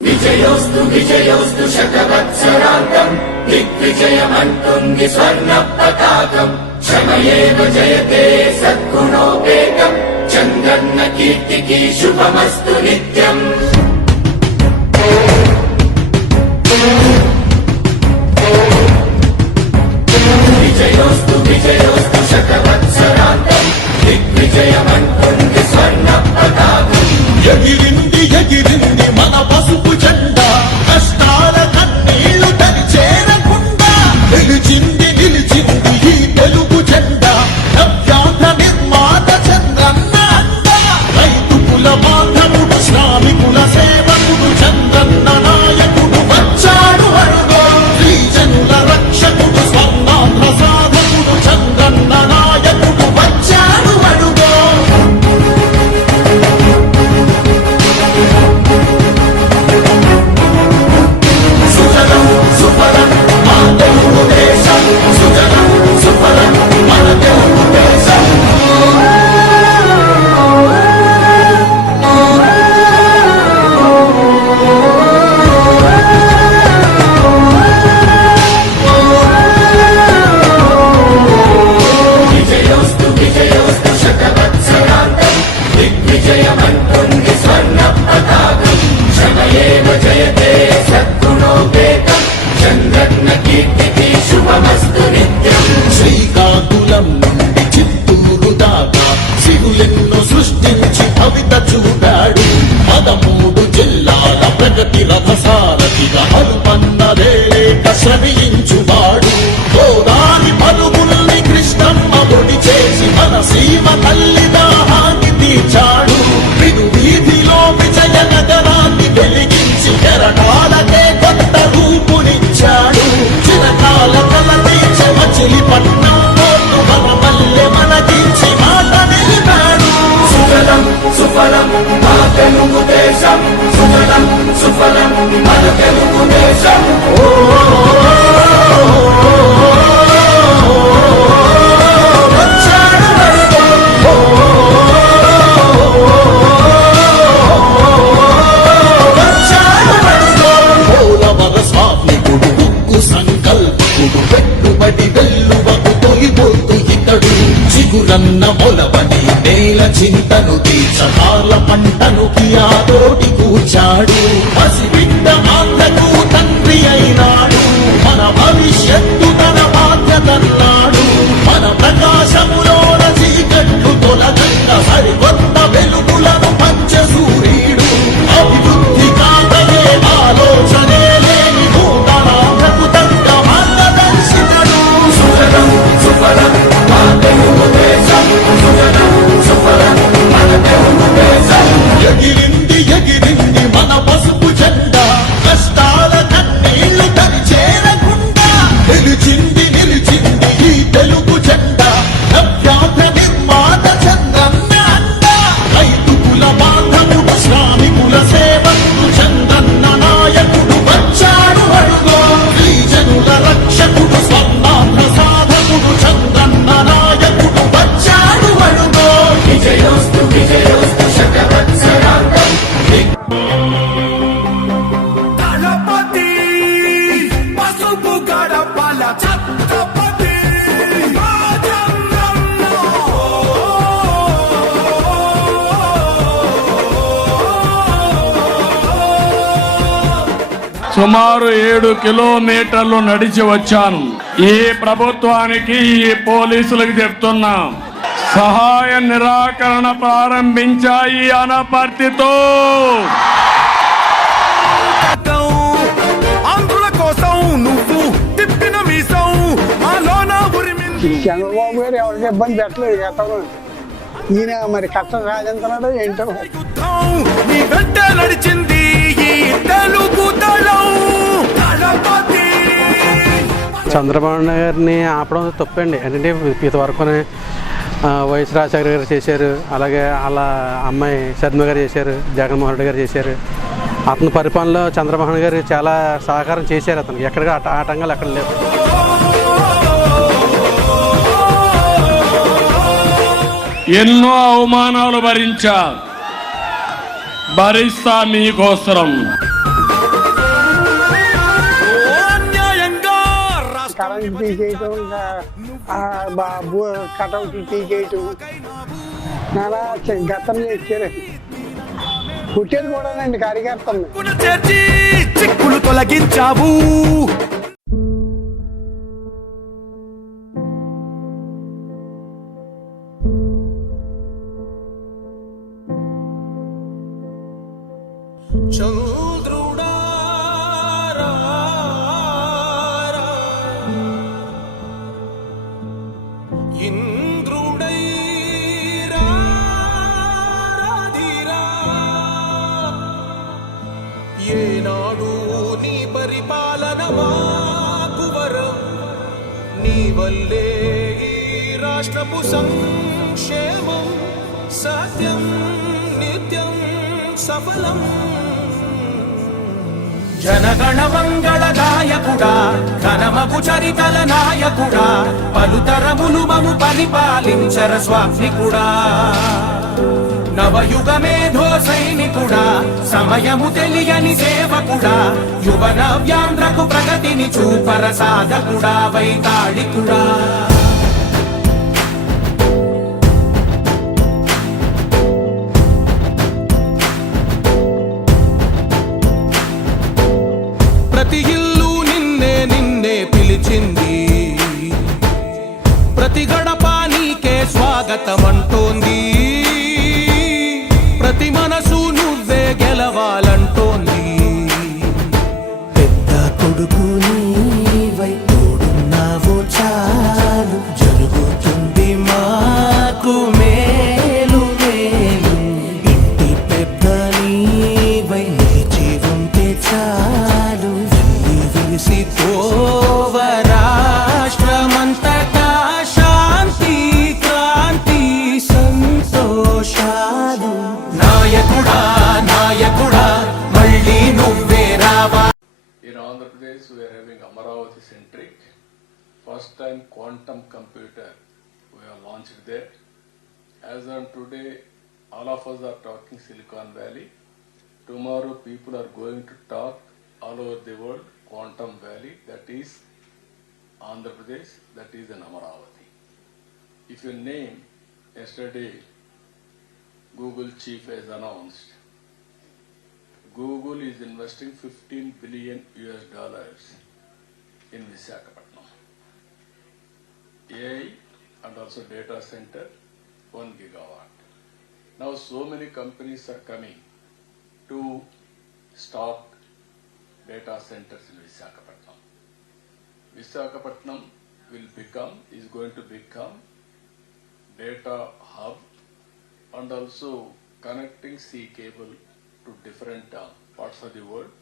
విజయోస్తు విజయోస్తు శతవత్సరాంతం దిగ్విజయమంటుంది స్వర్ణ పతాకం క్షమయేవ జయతే సద్గుణోపేతం చంద్రన్న కీర్తికి శుభమస్తు నిత్యం. విజయోస్తు విజయోస్తు శతవత్సరాంతం దిగ్విజయమంటుంది స్వర్ణ పతాకం. ఎగిరింది ఎగిరింది మన పసుపు జెండా, కష్టాల కన్నీళ్లు తరిచేరకుండా నిలిచింది నిలిచింది ఈ తెలుగు జెండా. నవ్యాంధ్ర నిర్మాత చంద్రన్న అండ, రైతు కుల బాంధవుడు శ్రామికుల సేవకుడు చంద్రన్న నాయకుడు వచ్చాడు అడుగో. శ్రీజనుల రక్షకుడు స్వర్ణాంధ్ర సాధకుడు చంద్రన్న నాయకుడు వచ్చాడు అడుగో. సుజలం సుఫలం మన తెలుగు దేశం, సుజలం సుఫలం మన తెలుగు దేశం. విజయోస్తు విజయోస్తు శతవత్సరాంతం దిగ్విజయమంటుంది స్వర్ణ పతాకం క్షమయేవ జయతే సద్గుణోపేతం చంద్రన్న కీర్తికి శుభమస్తు నిత్యం. శ్రీకాకుళం నుండి చిత్తూరు దాకా సిరులెన్నో సృష్టించి భవిత చూడాడు. 13 జిల్లాల ప్రగతి రథసారథిగా అలుపన్నదేలేక శ్రమించువాడు. గోదారి పలుగుల్ని కృష్ణమ్మ ఒడి చేసి మన సీమ తల్లి దాహాన్ని తీర్చాడు. విను వీధిలో విజయ నగరాన్ని వెలిగించి కెరటాలకే కొత్త రూపునిచ్చాడు. చిరకాల కల తీర్చే మచిలీపట్నం పోర్టు మన మల్లె మనకించి మాట నిలిపాడు. సుజలం సుఫలం మన తెలుగు దేశం, సుజలం సుఫలం మన తెలుగు దేశం. వచ్చాడు అడుగో. వచ్చాడు అడుగో. పోలవర స్వామికుడు ఉక్కు సంకల్పుడు పెట్టుబడి వెల్లువకు తొలిపోతూ ఇతడు. చిగురన్న మొలవని నేల చింతను తీర్చకాల పంటను కియాతోటి కూర్చాడు. పసిబిడ్డ మాటకు తండ్రి అయినాడు. మన భవిష్యత్తు తన బాధ్యతన్నాడు. మన ప్రకాశములోన చీకట్లు తొలగంగా సరికొత్త వెలుగులను పంచే సూర్యుడు. అభివృద్ధి కాకయే ఆలోచనే లేని నూతనాంధ్రకు తగ్గ మార్గదర్శితుడు. సుజలం సుఫలం మన తెలుగు దేశం, సుజలం సుఫలం మన తెలుగు దేశం. ఎగిరింది ఎగిరింది మన పసుపు జెండా, కష్టాల కన్నీళ్లు తరిచేరకుండా నిలిచింది నిలిచింది ఈ తెలుగు జెండా. నవ్యాంధ్ర నిర్మాత చంద్రన్న అండ, రైతు కుల బాంధవుడు శ్రామికుల సేవకుడు చంద్రన్న నాయకుడు వచ్చాడు అడుగో. శ్రీజనుల రక్షకుడు స్వర్ణాంధ్ర సాధకుడు చంద్రన్న నాయకుడు వచ్చాడు అడుగో. విజయోస్తు విజయోస్తు శతవత్సరాంతం దళపతి పసుపు గడపల ఛత్రపతి రాజన్నన్నో. సుమారు 7 కిలోమీటర్లు నడిచి వచ్చాను. ఈ ప్రభుత్వానికి ఈ పోలీసులకు చెప్తున్నాం, సహాయ నిరాకరణ ప్రారంభించాయి అనపర్తితో. ఆంధ్రుల కోసం నువ్వు తిప్పిన మీసం మాలోన ఉరిమింది. చంద్రబాబు గారు ఎవరికి ఇబ్బంది పెట్టలేదు గతంలో. ఈయన మరి కష్టం సాధించినాడో ఏంటో. యుద్ధం నీ వెంట నడిచింది ఈ తెలుగు దళం. దళపతి చంద్రబాబు నాయుడు గారిని ఆపడం తప్పండి. ఎందుకంటే ఇంతవరకు వైఎస్ రాజశేఖర గారు చేశారు, అలాగే వాళ్ళ అమ్మాయి శర్మ గారు చేశారు, జగన్మోహన్ రెడ్డి గారు చేశారు. అతని పరిపాలనలో చంద్రబాబు నాయుడు గారు చాలా సహకారం చేశారు. అతనికి ఎక్కడికి ఆటంకాలు ఎక్కడ లేవు. ఎన్నో అవమానాలు భరించా, భరిస్తా మీకోసరం. కరెంట్ తీసేయటం, కటౌట్లు తీసేయటం, నానా గతంలో ఇచ్చారు. పుట్టేది కూడానండి కార్యకర్తలు. చేర్చి చిక్కులు తొలగించావు. ఏనాడు నీ పరిపాలన మాకు వరం, నీ వల్లే ఈ రాష్ట్రపు సంక్షేమం సత్యం నిత్యం సఫలం. జనగణ మంగళ గాయకుడా, ఘనమగు చరితల నాయకుడా, పలుతరములు మము పరిపాలించర స్వామికుడా. నవయుగ మేధో సైనికుడా, సమయము తెలియని సేవకుడా, యువ నవ్యాంధ్రకు ప్రగతిని చూపర సాధకుడా, వైతాళికుడా. ప్రతి ఇల్లు నిన్నే నిన్నే పిలిచింది, ప్రతి గడప నీకే స్వాగతమంటోంది, ప్రతి మనసు నువ్వే గెలవాలంటోంది. పెద్ద కొడుకు నీవై తోడున్నావు చాలు, జరుగుతుంది మాకు మేలు మేలు. ఇంటి పెద్ద నీవై నిలిచి ఉంటే చాలు, విలిసి పోవ రాష్ట్రమంతటా శాంతి క్రాంతి సంతోషాలు. నాయకుడా నాయకుడా మళ్ళీ నువ్వే రావా. In Andhra Pradesh, we are having Amaravati centric. First time quantum computer we have launched there. As on today, all of us are talking Silicon Valley. Tomorrow, people are going to talk all over the world Quantum Valley. That is Andhra Pradesh. That is in Amaravati. If you name yesterday, Google chief has announced Google is investing $15 billion in Visakhapatnam. AI and also data center, 1 gigawatt. Now so many companies are coming to start data centers in Visakhapatnam. Visakhapatnam is going to become data hub and also connecting sea cable to different parts of the world,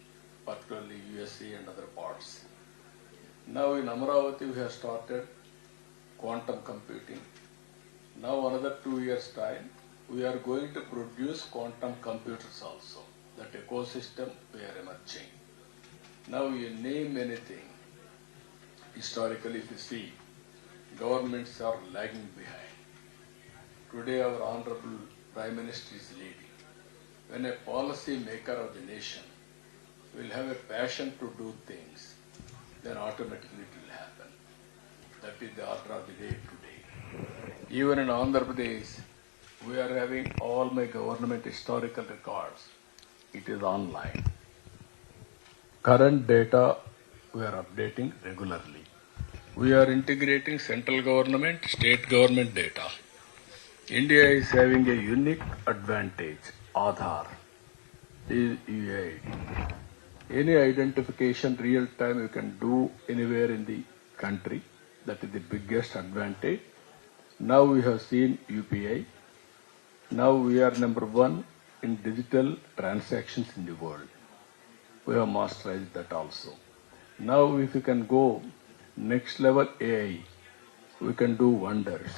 particularly USA and other parts. Now in Amaravati we have started quantum computing. Now another 2 years time we are going to produce quantum computers also. That ecosystem we are emerging. Now you name anything, historically if you see, governments are lagging behind. Today our Honorable Prime Minister is leading. When a policy maker of the nation will have a passion to do things, then automatically it will happen. That is the order of the day today. Even in Andhra Pradesh, we are having all my government historical records. It is online. Current data we are updating regularly. We are integrating central government, state government data. India is having a unique advantage. Aadhaar is UAID. Any identification real time you can do anywhere in the country. That is the biggest advantage. Now we have seen UPI. Now we are number 1 in digital transactions in the world. We have masterized that also. Now if you can go next level AI, we can do wonders.